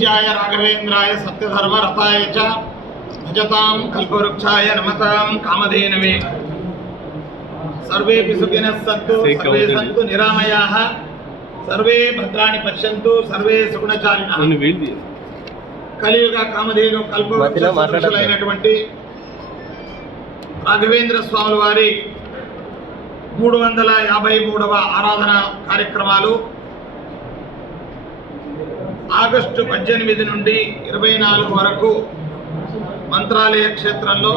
పూజ్యాయ రాఘవేంద్రాయ సత్యధర్మ రథాయ చ భజతాం కల్పవృక్షాయ నమతాం కామధేనవే సర్వేపి సుఖినః సంతు సర్వే సంతు నిరామయాః survey భద్రాణి పశ్యంతు survey సుగుణచారిణః కలియుగ కామధేను. కల్పవృక్షులైనటువంటి రాఘవేంద్ర స్వాముల వారి మూడు వందల యాభై మూడవ ఆరాధన కార్యక్రమాలు ఆగస్టు పద్దెనిమిది నుండి ఇరవై నాలుగు వరకు మంత్రాలయ క్షేత్రంలో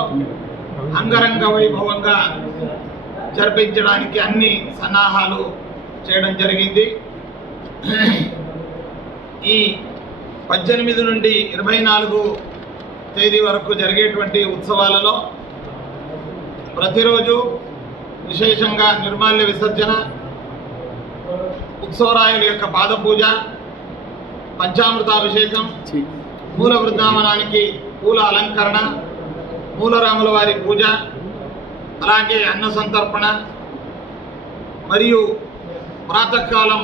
అంగరంగ వైభవంగా జరిపించడానికి అన్ని సన్నాహాలు చేయడం జరిగింది. ఈ పద్దెనిమిది నుండి ఇరవై నాలుగు తేదీ వరకు జరిగేటువంటి ఉత్సవాలలో ప్రతిరోజు విశేషంగా నిర్మాల్య విసర్జన ఉత్సవరాయుల యొక్క పాదపూజ పంచామృతాభిషేకం మూల వృందావనానికి పూల అలంకరణ మూలరాముల వారి పూజ అలాగే అన్న సంతర్పణ మరియు ప్రాతకాలం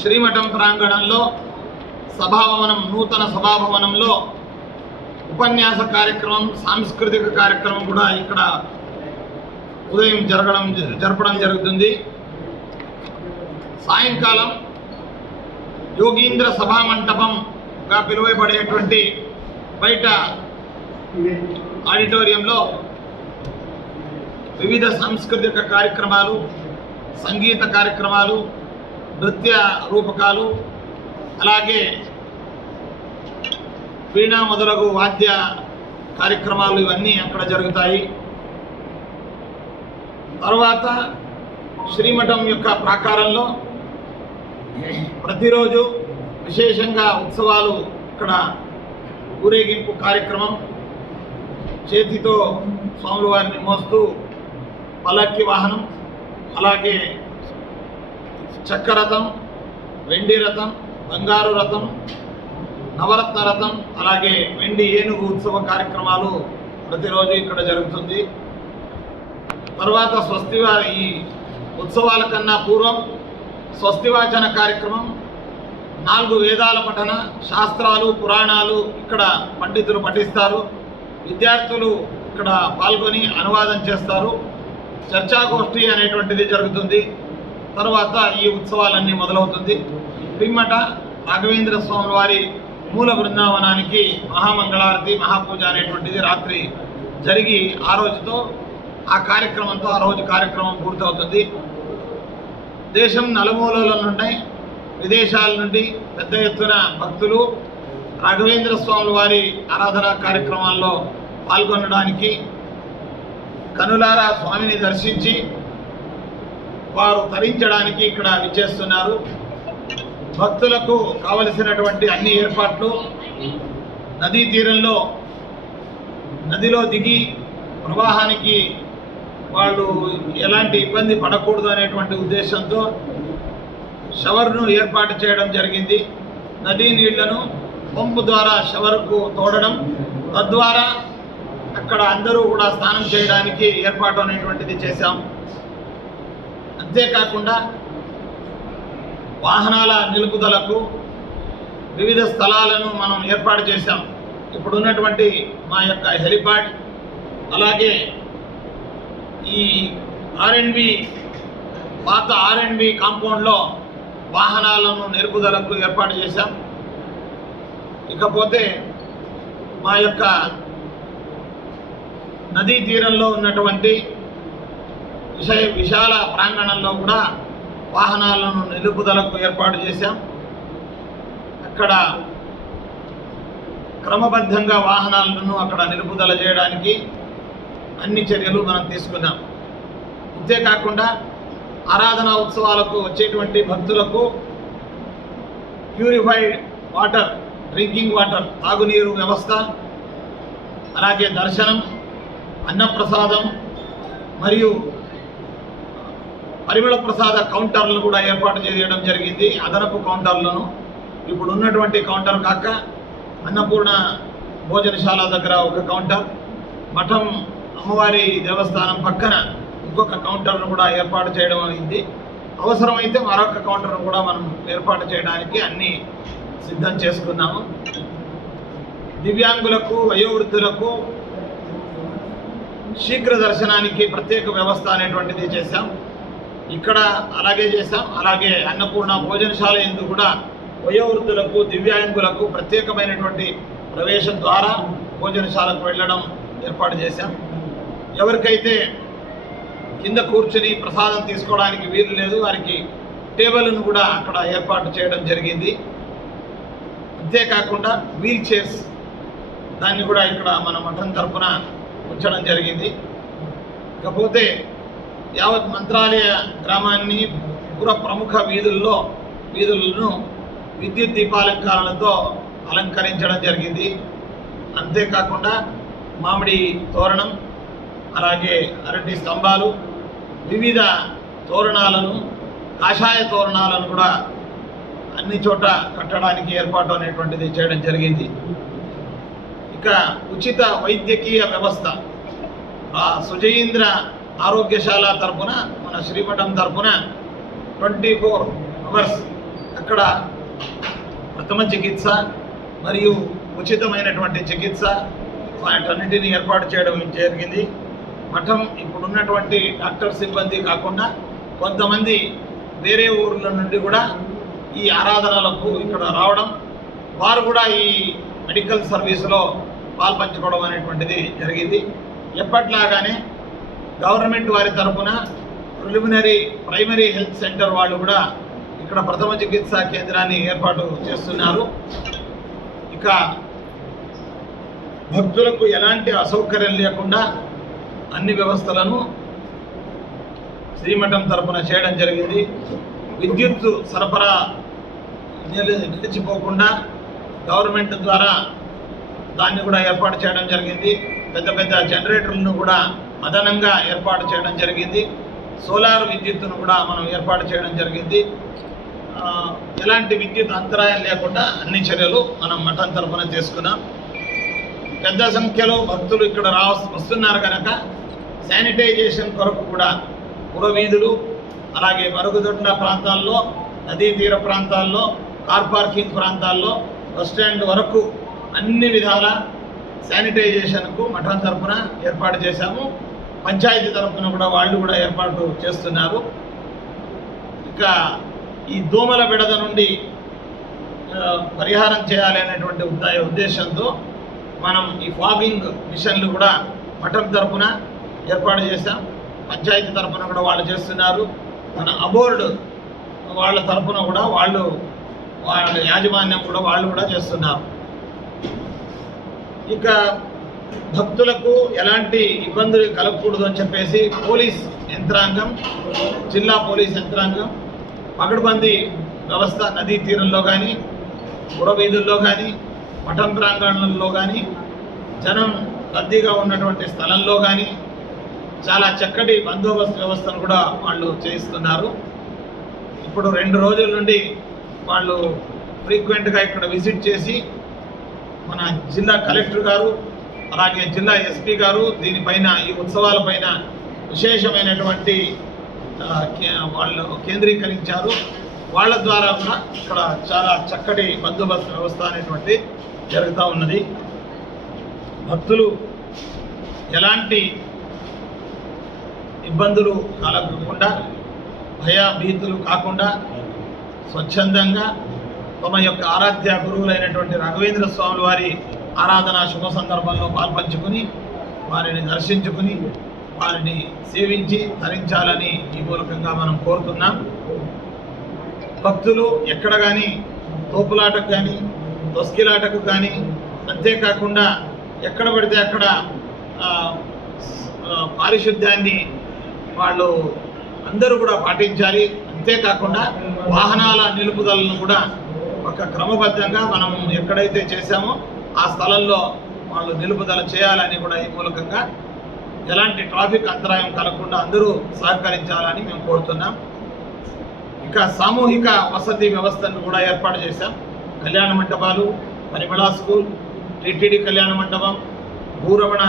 శ్రీమఠం ప్రాంగణంలో సభాభవనం నూతన సభాభవనంలో ఉపన్యాస కార్యక్రమం సాంస్కృతిక కార్యక్రమం కూడా ఇక్కడ ఉదయం జరగడం జరపడం జరుగుతుంది. సాయంకాలం యోగీంద్ర సభా మంటపంగా పిలువబడేటువంటి బయట ఆడిటోరియంలో వివిధ సాంస్కృతిక కార్యక్రమాలు సంగీత కార్యక్రమాలు నృత్య రూపకాలు అలాగే వీణా మొదలగు వాద్య కార్యక్రమాలు ఇవన్నీ అక్కడ జరుగుతాయి. తర్వాత శ్రీమఠం యొక్క ప్రాకారంలో ప్రతిరోజు విశేషంగా ఉత్సవాలు ఇక్కడ ఊరేగింపు కార్యక్రమం. చేతితో స్వాముల వారిని మోస్తూ పల్లక్కి వాహనం అలాగే చక్కరథం వెండి రథం బంగారు రథం నవరత్న రథం అలాగే వెండి ఏనుగు ఉత్సవ కార్యక్రమాలు ప్రతిరోజు ఇక్కడ జరుగుతుంది. తర్వాత స్వస్తివారి ఈ ఉత్సవాల కన్నా పూర్వం స్వస్తివాచన కార్యక్రమం నాలుగు వేదాల పఠన శాస్త్రాలు పురాణాలు ఇక్కడ పండితులు పఠిస్తారు. విద్యార్థులు ఇక్కడ పాల్గొని అనువాదం చేస్తారు. చర్చాగోష్ఠి అనేటువంటిది జరుగుతుంది. తర్వాత ఈ ఉత్సవాలన్నీ మొదలవుతుంది. పిమ్మట రాఘవేంద్ర స్వామి వారి మూల బృందావనానికి మహామంగళారతి మహాపూజ అనేటువంటిది రాత్రి జరిగి ఆ రోజుతో ఆ కార్యక్రమంతో ఆ రోజు కార్యక్రమం పూర్తవుతుంది. దేశం నలుమూలలో ఉన్నాయి విదేశాల నుండి పెద్ద ఎత్తున భక్తులు రాఘవేంద్ర స్వాముల వారి ఆరాధనా కార్యక్రమాల్లో పాల్గొనడానికి కనులారా స్వామిని దర్శించి వారు తరించడానికి ఇక్కడ విచ్చేస్తున్నారు. భక్తులకు కావలసినటువంటి అన్ని ఏర్పాట్లు నదీ తీరంలో నదిలో దిగి ప్రవాహానికి వాళ్ళు ఎలాంటి ఇబ్బంది పడకూడదు అనేటువంటి ఉద్దేశంతో షవర్ను ఏర్పాటు చేయడం జరిగింది. నదీ నీళ్ళను పంపు ద్వారా షవర్కు తోడడం తద్వారా అక్కడ అందరూ కూడా స్నానం చేయడానికి ఏర్పాటు అనేటువంటిది చేశాం. అంతేకాకుండా వాహనాల నిలుపుదలకు వివిధ స్థలాలను మనం ఏర్పాటు చేశాం. ఇప్పుడున్నటువంటి మా యొక్క హెలిపాడ్ అలాగే ఈ ఆర్ఎన్బి పాత ఆర్ఎన్బి కాంపౌండ్లో వాహనాలను నిలుపుదలకు ఏర్పాటు చేశాం. ఇకపోతే మా యొక్క నదీ తీరంలో ఉన్నటువంటి విషయ విశాల ప్రాంగణంలో కూడా వాహనాలను నిలుపుదలకు ఏర్పాటు చేశాం. అక్కడ క్రమబద్ధంగా వాహనాలను అక్కడ నిలుపుదల చేయడానికి అన్ని చర్యలు మనం తీసుకున్నాం. అంతేకాకుండా ఆరాధన ఉత్సవాలకు వచ్చేటువంటి భక్తులకు ప్యూరిఫైడ్ వాటర్ డ్రింకింగ్ వాటర్ తాగునీరు వ్యవస్థ అలాగే దర్శనం అన్నప్రసాదం మరియు పరిమళ ప్రసాద కౌంటర్లను కూడా ఏర్పాటు చేయడం జరిగింది. అదనపు కౌంటర్లను ఇప్పుడు ఉన్నటువంటి కౌంటర్ కాక అన్నపూర్ణ భోజనశాల దగ్గర ఒక కౌంటర్ మఠం అమ్మవారి దేవస్థానం పక్కన ఇంకొక కౌంటర్ను కూడా ఏర్పాటు చేయడం అయింది. అవసరమైతే మరొక కౌంటర్ను కూడా మనం ఏర్పాటు చేయడానికి అన్నీ సిద్ధం చేసుకున్నాము. దివ్యాంగులకు వయోవృద్ధులకు శీఘ్ర దర్శనానికి ప్రత్యేక వ్యవస్థ అనేటువంటిది చేశాం. ఇక్కడ అలాగే చేశాం. అలాగే అన్నపూర్ణ భోజనశాల ఎందు కూడా వయోవృద్ధులకు దివ్యాంగులకు ప్రత్యేకమైనటువంటి ప్రవేశం ద్వారా భోజనశాలకు వెళ్ళడం ఏర్పాటు చేశాం. ఎవరికైతే కింద కూర్చుని ప్రసాదం తీసుకోవడానికి వీలు లేదు వారికి టేబుల్ను కూడా అక్కడ ఏర్పాటు చేయడం జరిగింది. అంతేకాకుండా వీల్ చైర్స్ దాన్ని కూడా ఇక్కడ మన మఠం తరఫున ఉంచడం జరిగింది. ఇకపోతే యావత్ మంత్రాలయ గ్రామాన్ని పుర ప్రముఖ వీధుల్లో వీధులను విద్యుత్ దీపాలంకారాలతో అలంకరించడం జరిగింది. అంతేకాకుండా మామిడి తోరణం అలాగే అరటి స్తంభాలు వివిధ తోరణాలను కాషాయ తోరణాలను కూడా అన్ని చోట కట్టడానికి ఏర్పాటు అనేటువంటిది చేయడం జరిగింది. ఇక ఉచిత వైద్యకీయ వ్యవస్థ. ఆ సుజయీంద్ర ఆరోగ్యశాల తరపున మన శ్రీమఠం తరపున ట్వంటీ ఫోర్ అవర్స్ అక్కడ ప్రథమ చికిత్స మరియు ఉచితమైనటువంటి చికిత్స వాటన్నిటిని ఏర్పాటు చేయడం జరిగింది. మఠం ఇప్పుడున్నటువంటి డాక్టర్ సిబ్బంది కాకుండా కొంతమంది వేరే ఊర్ల నుండి కూడా ఈ ఆరాధనలకు ఇక్కడ రావడం వారు కూడా ఈ మెడికల్ సర్వీసులో పాల్పంచుకోవడం అనేటువంటిది జరిగింది. ఎప్పట్లాగానే గవర్నమెంట్ వారి తరఫున ప్రిలిమినరీ ప్రైమరీ హెల్త్ సెంటర్ వాళ్ళు కూడా ఇక్కడ ప్రథమ చికిత్సా కేంద్రాన్ని ఏర్పాటు చేస్తున్నారు. ఇక భక్తులకు ఎలాంటి అసౌకర్యం లేకుండా అన్ని వ్యవస్థలను శ్రీమఠం తరపున చేయడం జరిగింది. విద్యుత్ సరఫరా నిలి నిలిచిపోకుండా గవర్నమెంట్ ద్వారా దాన్ని కూడా ఏర్పాటు చేయడం జరిగింది. పెద్ద పెద్ద జనరేటర్లను కూడా అదనంగా ఏర్పాటు చేయడం జరిగింది. సోలార్ విద్యుత్తును కూడా మనం ఏర్పాటు చేయడం జరిగింది. ఎలాంటి విద్యుత్ అంతరాయం లేకుండా అన్ని చర్యలు మనం మఠం తరఫున చేసుకున్నాం. పెద్ద సంఖ్యలో భక్తులు ఇక్కడ రా వస్తున్నారు కనుక శానిటైజేషన్ కొరకు కూడా పురవీధులు అలాగే మరుగుదొడ్ల ప్రాంతాల్లో నదీ తీర ప్రాంతాల్లో కార్ పార్కింగ్ ప్రాంతాల్లో బస్టాండ్ వరకు అన్ని విధాల శానిటైజేషన్కు మఠం తరఫున ఏర్పాటు చేశాము. పంచాయతీ తరఫున కూడా వాళ్ళు కూడా ఏర్పాటు చేస్తున్నారు. ఇంకా ఈ దోమల విడద నుండి పరిహారం చేయాలి అనేటువంటి ఉద్దేశంతో మనం ఈ ఫాగింగ్ మిషన్లు కూడా మఠం తరపున ఏర్పాటు చేశాం. పంచాయతీ తరపున కూడా వాళ్ళు చేస్తున్నారు. మన అబోర్డు వాళ్ళ తరపున కూడా వాళ్ళు వాళ్ళ యాజమాన్యం కూడా వాళ్ళు కూడా చేస్తున్నారు. ఇక భక్తులకు ఎలాంటి ఇబ్బందులు కలగకూడదు అని చెప్పేసి పోలీస్ యంత్రాంగం జిల్లా పోలీస్ యంత్రాంగం పగడుబందీ వ్యవస్థ నదీ తీరంలో కానీ పురవీధుల్లో కానీ మఠం ప్రాంగణంలో కానీ జనం రద్దీగా ఉన్నటువంటి స్థలంలో కానీ చాలా చక్కటి బందోబస్తు వ్యవస్థను కూడా వాళ్ళు చేయిస్తున్నారు. ఇప్పుడు రెండు రోజుల నుండి వాళ్ళు ఫ్రీక్వెంట్గా ఇక్కడ విజిట్ చేసి మన జిల్లా కలెక్టర్ గారు అలాగే జిల్లా ఎస్పీ గారు దీనిపైన ఈ ఉత్సవాలపైన విశేషమైనటువంటి కే- వాళ్ళు కేంద్రీకరించారు. వాళ్ళ ద్వారా కూడా ఇక్కడ చాలా చక్కటి బందోబస్తు వ్యవస్థ అనేటువంటి జరుగుతూ ఉన్నది. భక్తులు ఎలాంటి ఇబ్బందులు కలగకుండా భయ భీతులు కాకుండా స్వచ్ఛందంగా తమ యొక్క ఆరాధ్య గురువులైనటువంటి రాఘవేంద్ర స్వామి వారి ఆరాధన శుభ సందర్భంలో పాల్పంచుకుని వారిని దర్శించుకుని వారిని సేవించి ధరించాలని ఈ మూలకంగా మనం కోరుతున్నాం. భక్తులు ఎక్కడ కానీ తోపులాటకు కానీ తొస్కిలాటకు కానీ అంతేకాకుండా ఎక్కడ పడితే అక్కడ పారిశుద్ధ్యాన్ని వాళ్ళు అందరూ కూడా పాటించాలి. అంతేకాకుండా వాహనాల నిలుపుదలను కూడా ఒక క్రమబద్ధంగా మనం ఎక్కడైతే చేశామో ఆ స్థలంలో వాళ్ళు నిలుపుదల చేయాలని కూడా ఈ మూలకంగా ఎలాంటి ట్రాఫిక్ అంతరాయం కలగకుండా అందరూ సహకరించాలని మేము కోరుతున్నాం. ఇంకా సామూహిక వసతి వ్యవస్థను కూడా ఏర్పాటు చేశాం. కళ్యాణ మంటపాలు పరిమళా స్కూల్ టిటిడి కళ్యాణ మండపం భూరమణ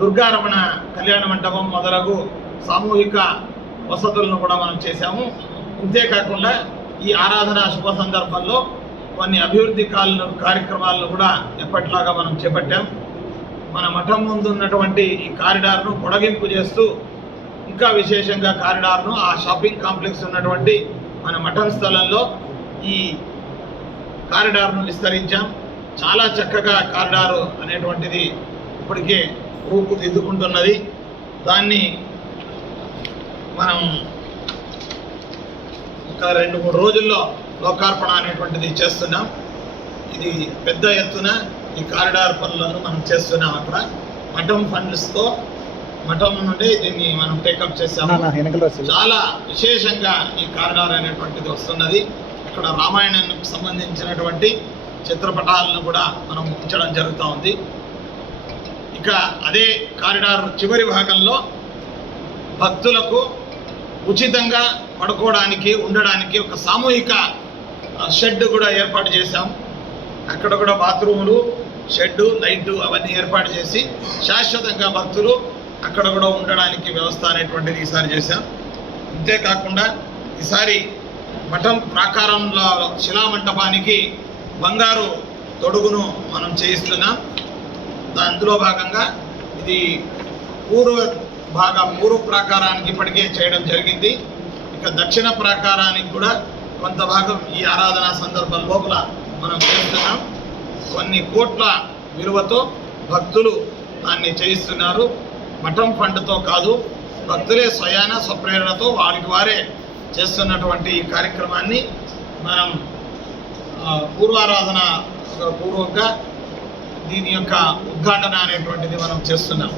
దుర్గారమణ కళ్యాణ మండపం మొదలగు సామూహిక వసతులను కూడా మనం చేశాము. ఇంతేకాకుండా ఈ ఆరాధన శుభ సందర్భంలో కొన్ని అభివృద్ధి కార్యక్రమాలను కూడా ఎప్పటిలాగా మనం చేపట్టాం. మన మఠం ముందు ఉన్నటువంటి ఈ కారిడార్ను పొడగింపు చేస్తూ ఇంకా విశేషంగా కారిడార్ను ఆ షాపింగ్ కాంప్లెక్స్ ఉన్నటువంటి మన మఠం స్థలంలో ఈ కారిడార్ను విస్తరించాం. చాలా చక్కగా కారిడారు అనేటువంటిది ఇప్పటికే రూపుదిద్దుకుంటున్నది దాన్ని మనం ఒక రెండు మూడు రోజుల్లో లోకార్పణ అనేటువంటిది చేస్తున్నాం. ఇది పెద్ద ఎత్తున ఈ కారిడార్ పనులను మనం చేస్తున్నాం అక్కడ. మఠం ఫండ్స్తో మఠం నుండి దీన్ని మనం టేకప్ చేసాము చాలా విశేషంగా ఈ కారిడార్ అనేటువంటిది వస్తున్నది. ఇక్కడ రామాయణానికి సంబంధించినటువంటి చిత్రపటాలను కూడా మనం ఉంచడం జరుగుతూ ఉంది. ఇక అదే కారిడార్ చివరి భాగంలో భక్తులకు ఉచితంగా పడుకోవడానికి ఉండడానికి ఒక సామూహిక షెడ్ కూడా ఏర్పాటు చేశాం. అక్కడ కూడా బాత్రూములు షెడ్డు లైటు అవన్నీ ఏర్పాటు చేసి శాశ్వతంగా భక్తులు అక్కడ కూడా ఉండడానికి వ్యవస్థ అనేటువంటిది ఈసారి చేశాం. అంతేకాకుండా ఈసారి మఠం ప్రాకారంలో శిలామంటపానికి బంగారు తొడుగును మనం చేయిస్తున్నాం. దాంట్లో అందులో భాగంగా ఇది పూర్వ భాగం పూర్వ ప్రాకారానికి ఇప్పటికే చేయడం జరిగింది. ఇక దక్షిణ ప్రాకారానికి కూడా కొంత భాగం ఈ ఆరాధన సందర్భం లోపల మనం చేస్తున్నాం. కొన్ని కోట్ల విలువతో భక్తులు దాన్ని చేయిస్తున్నారు. మఠం ఫండ్తో కాదు భక్తులే స్వయాన స్వప్రేరణతో వారికి వారే చేస్తున్నటువంటి ఈ కార్యక్రమాన్ని మనం పూర్వారాధన ఒక పూర్వకంగా దీని యొక్క ఉద్ఘాటన అనేటువంటిది మనం చేస్తున్నాం.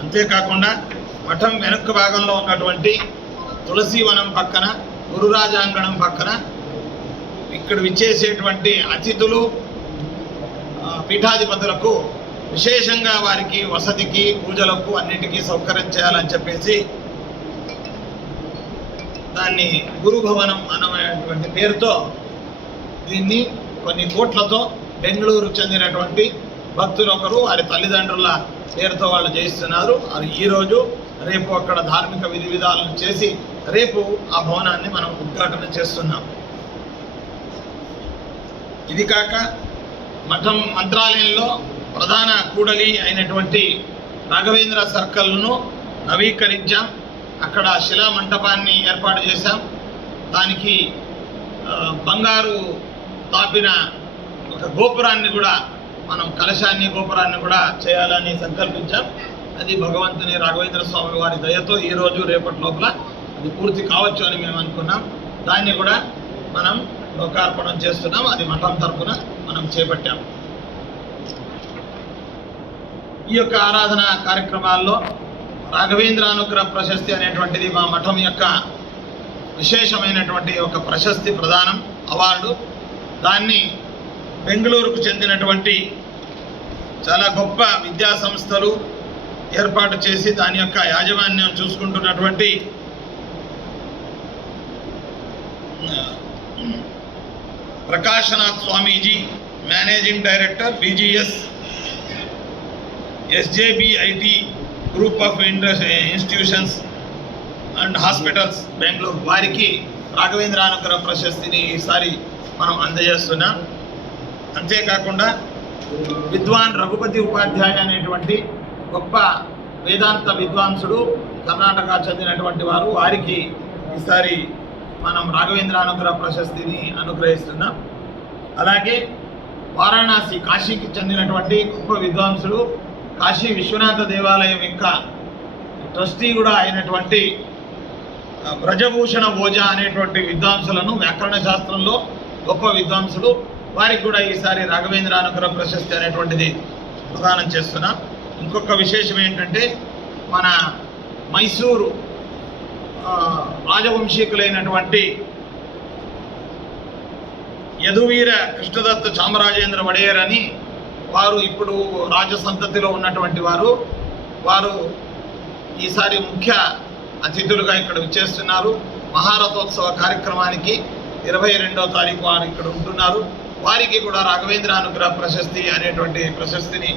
అంతేకాకుండా మఠం వెనక్కు భాగంలో ఉన్నటువంటి తులసీవనం పక్కన గురురాజాంగణం పక్కన ఇక్కడ విచ్చేసేటువంటి అతిథులు పీఠాధిపతులకు విశేషంగా వారికి వసతికి పూజలకు అన్నిటికీ సౌకర్యం చేయాలని చెప్పేసి దాన్ని గురుభవనం అనమైనటువంటి పేరుతో దీన్ని కొన్ని కోట్లతో బెంగళూరు చెందినటువంటి భక్తులు ఒకరు వారి తల్లిదండ్రుల పేరుతో వాళ్ళు చేయిస్తున్నారు అది ఈరోజు రేపు అక్కడ ధార్మిక విధి విధాలను చేసి రేపు ఆ భవనాన్ని మనం ఉద్ఘాటన చేస్తున్నాం. ఇది కాక మఠం మంత్రాలయంలో ప్రధాన కూడలి అయినటువంటి రాఘవేంద్ర సర్కల్ను నవీకరించాం. అక్కడ శిలా మంటపాన్ని ఏర్పాటు చేశాం. దానికి బంగారు తాపిన ఒక గోపురాన్ని కూడా మనం కలశాన్ని గోపురాన్ని కూడా చేయాలని సంకల్పించాం. అది భగవంతుని రాఘవేంద్ర స్వామి వారి దయతో ఈ రోజు రేపటి లోపల అది పూర్తి కావచ్చు అని మేము అనుకున్నాం. దాన్ని కూడా మనం లోకార్పణం చేస్తున్నాం. అది మఠం తరపున మనం చేపట్టాం. ఈ యొక్క ఆరాధన కార్యక్రమాల్లో రాఘవేంద్ర అనుగ్రహ ప్రశస్తి అనేటువంటిది మా మఠం యొక్క విశేషమైనటువంటి ఒక ప్రశస్తి ప్రదానం అవార్డు. దాన్ని బెంగళూరుకు చెందినటువంటి చాలా గొప్ప విద్యా సంస్థలు ఏర్పాటు చేసి దాని యొక్క యాజమాన్యం చూసుకుంటున్నటువంటి Prakashnath Swamiji managing director BGS SJBIT group of industry institutions and hospitals Bengaluru వారికి రాఘవేంద్ర అనుగ్రహ ప్రశస్తిని ఈసారి మనం అందజేస్తున్నాం. అంతేకాకుండా విద్వాన్ రఘుపతి ఉపాధ్యాయ అనేటువంటి గొప్ప వేదాంత విద్వాంసుడు కర్ణాటక చెందినటువంటి వారు వారికి ఈసారి మనం రాఘవేంద్ర అనుగ్రహ ప్రశస్తిని అనుగ్రహిస్తున్నాం. అలాగే వారణాసి కాశీకి చెందినటువంటి గొప్ప విద్వాంసుడు కాశీ విశ్వనాథ దేవాలయం ఇంకా ట్రస్టీ కూడా అయినటువంటి బ్రజభూషణ ఓజా అనేటువంటి విద్వాంసులను వ్యాకరణ శాస్త్రంలో గొప్ప విద్వాంసులు. వారికి కూడా ఈసారి రాఘవేంద్ర అనుగ్రహ ప్రశస్తి అనేటువంటిది ప్రదానం చేస్తున్నాం. ఇంకొక విశేషం ఏంటంటే మన మైసూరు రాజవంశీకులైనటువంటి యదువీర కృష్ణదత్త చామరాజేంద్ర వడేయర్ అని వారు ఇప్పుడు రాజసంతతిలో ఉన్నటువంటి వారు వారు ఈసారి ముఖ్య అతిథులుగా ఇక్కడ విచ్చేస్తున్నారు. మహారథోత్సవ కార్యక్రమానికి ఇరవై రెండో తారీఖు వారు ఇక్కడ ఉంటున్నారు. వారికి కూడా రాఘవేంద్ర అనుగ్రహ ప్రశస్తి అనేటువంటి ప్రశస్తిని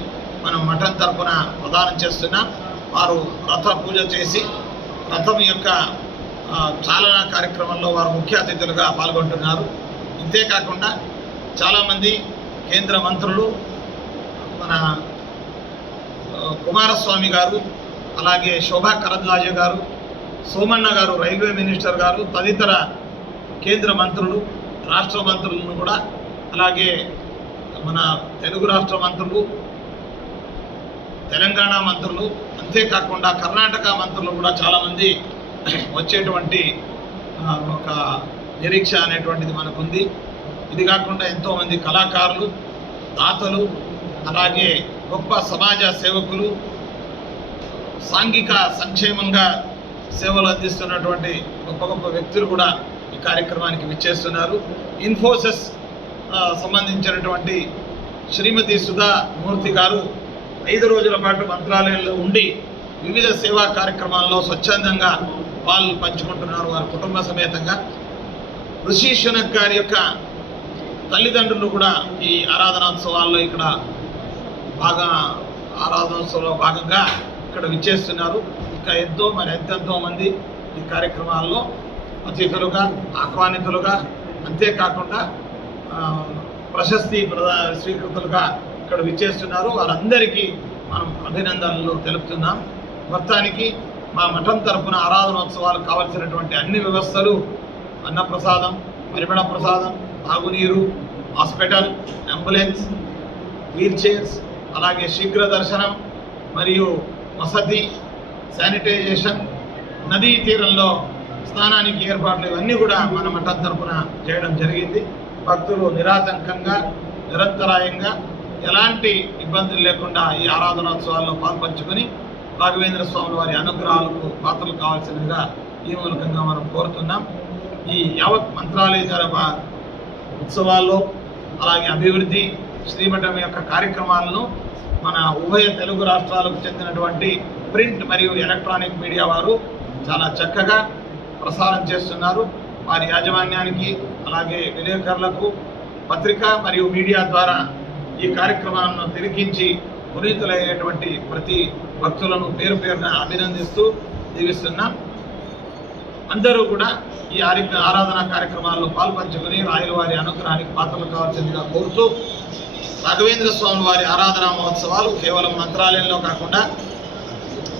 మనం మఠం తరపున ప్రదానం చేస్తున్నాం. వారు రథ పూజ చేసి రథం యొక్క చాలనా చాలన కార్యక్రమంలో వారు ముఖ్య అతిథులుగా పాల్గొంటున్నారు. అంతేకాకుండా చాలామంది కేంద్ర మంత్రులు మన కుమారస్వామి గారు అలాగే శోభా కరంద్లాజే గారు సోమన్న గారు రైల్వే మినిస్టర్ గారు తదితర కేంద్ర మంత్రులు రాష్ట్ర మంత్రులను కూడా అలాగే మన తెలుగు రాష్ట్ర మంత్రులు తెలంగాణ మంత్రులు అంతేకాకుండా కర్ణాటక మంత్రులు కూడా చాలామంది వచ్చేటువంటి ఒక నిరీక్ష అనేటువంటిది మనకుంది. ఇది కాకుండా ఎంతోమంది కళాకారులు దాతలు అలాగే గొప్ప సమాజ సేవకులు సాంఘిక సంక్షేమంగా సేవలు అందిస్తున్నటువంటి గొప్ప గొప్ప వ్యక్తులు కూడా ఈ కార్యక్రమానికి విచ్చేస్తున్నారు. ఇన్ఫోసిస్ సంబంధించినటువంటి శ్రీమతి సుధా మూర్తి గారు ఐదు రోజుల పాటు మంత్రాలయంలో ఉండి వివిధ సేవా కార్యక్రమాల్లో స్వచ్ఛందంగా పాలు పంచుకుంటున్నారు వారి కుటుంబ సమేతంగా. ఋషి శునక్ గారి యొక్క తల్లిదండ్రులు కూడా ఈ ఆరాధనోత్సవాల్లో ఇక్కడ బాగా ఆరాధనోత్సవంలో భాగంగా ఇక్కడ విచ్చేస్తున్నారు. ఇంకా ఎంతో మరి ఎంతెంతో మంది ఈ కార్యక్రమాల్లో అతిథులుగా ఆహ్వానితులుగా అంతేకాకుండా ప్రశస్తి ప్రదా స్వీకృతులుగా ఇక్కడ విచ్చేస్తున్నారు. వారందరికీ మనం అభినందనలు తెలుపుతున్నాం. మొత్తానికి మా మఠం తరపున ఆరాధనోత్సవాలకు కావలసినటువంటి అన్ని వ్యవస్థలు అన్నప్రసాదం పరిమళ ప్రసాదం తాగునీరు హాస్పిటల్ అంబులెన్స్ వీల్ చైర్స్ అలాగే శీఘ్ర దర్శనం మరియు వసతి శానిటైజేషన్ నదీ తీరంలో స్నానానికి ఏర్పాట్లు ఇవన్నీ కూడా మన మఠం తరపున చేయడం జరిగింది. భక్తులు నిరాతంకంగా నిరంతరాయంగా ఎలాంటి ఇబ్బందులు లేకుండా ఈ ఆరాధనోత్సవాల్లో పాల్పంచుకొని రాఘవేంద్ర స్వామి వారి అనుగ్రహాలకు పాత్రలు కావాల్సినదిగా ఈ మూలకంగా మనం కోరుతున్నాం. ఈ యావత్ మంత్రాలయ తరఫ ఉత్సవాల్లో అలాగే అభివృద్ధి శ్రీమఠం యొక్క కార్యక్రమాలను మన ఉభయ తెలుగు రాష్ట్రాలకు చెందినటువంటి ప్రింట్ మరియు ఎలక్ట్రానిక్ మీడియా వారు చాలా చక్కగా ప్రసారం చేస్తున్నారు. వారి యాజమాన్యానికి అలాగే విలేకరులకు పత్రిక మరియు మీడియా ద్వారా ఈ కార్యక్రమాలను తిరిగించి పునీతులయ్యేటువంటి ప్రతి భక్తులను పేరు పేరున అభినందిస్తూ దీవిస్తున్నాం. అందరూ కూడా ఈ ఆరి ఆరాధన కార్యక్రమాల్లో పాల్పంచుకుని రాయలవారి అనుగ్రహానికి పాత్రలు కావాల్సిందిగా కోరుతూ రాఘవేంద్ర స్వామి వారి ఆరాధన మహోత్సవాలు కేవలం మంత్రాలయంలో కాకుండా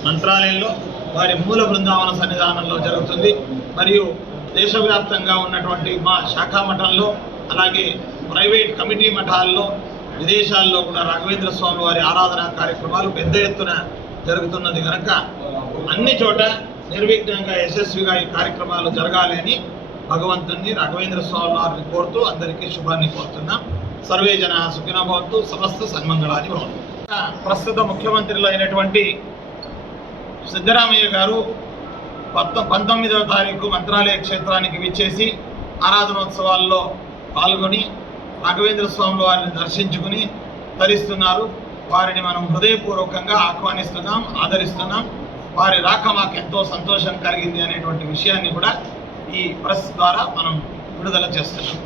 మంత్రాలయంలో వారి మూల బృందావన సన్నిధానంలో జరుగుతుంది. మరియు దేశవ్యాప్తంగా ఉన్నటువంటి మా శాఖా మఠంలో అలాగే ప్రైవేట్ కమిటీ మఠాల్లో విదేశాల్లో కూడా రాఘవేంద్ర స్వామి వారి ఆరాధన కార్యక్రమాలు పెద్ద ఎత్తున జరుగుతున్నది కనుక అన్ని చోట నిర్విఘ్నంగా యశస్విగా ఈ కార్యక్రమాలు జరగాలి అని భగవంతుణ్ణి రాఘవేంద్ర స్వామి వారిని కోరుతూ అందరికీ శుభాన్ని కోరుతున్నాం. సర్వే జన సుఖినో భవంతు సమస్త సన్మంగళాది భవన్ ప్రస్తుత ముఖ్యమంత్రులు అయినటువంటి సిద్ధరామయ్య గారు పంత పంతొమ్మిదవ తారీఖు మంత్రాలయ క్షేత్రానికి విచ్చేసి ఆరాధనోత్సవాల్లో పాల్గొని రాఘవేంద్ర స్వామి వారిని దర్శించుకుని తరిస్తున్నారు. వారిని మనం హృదయపూర్వకంగా ఆహ్వానిస్తున్నాం ఆదరిస్తున్నాం. వారి రాక మాకు ఎంతో సంతోషం కలిగింది అనేటువంటి విషయాన్ని కూడా ఈ ప్రెస్ ద్వారా మనం విడుదల చేస్తున్నాం.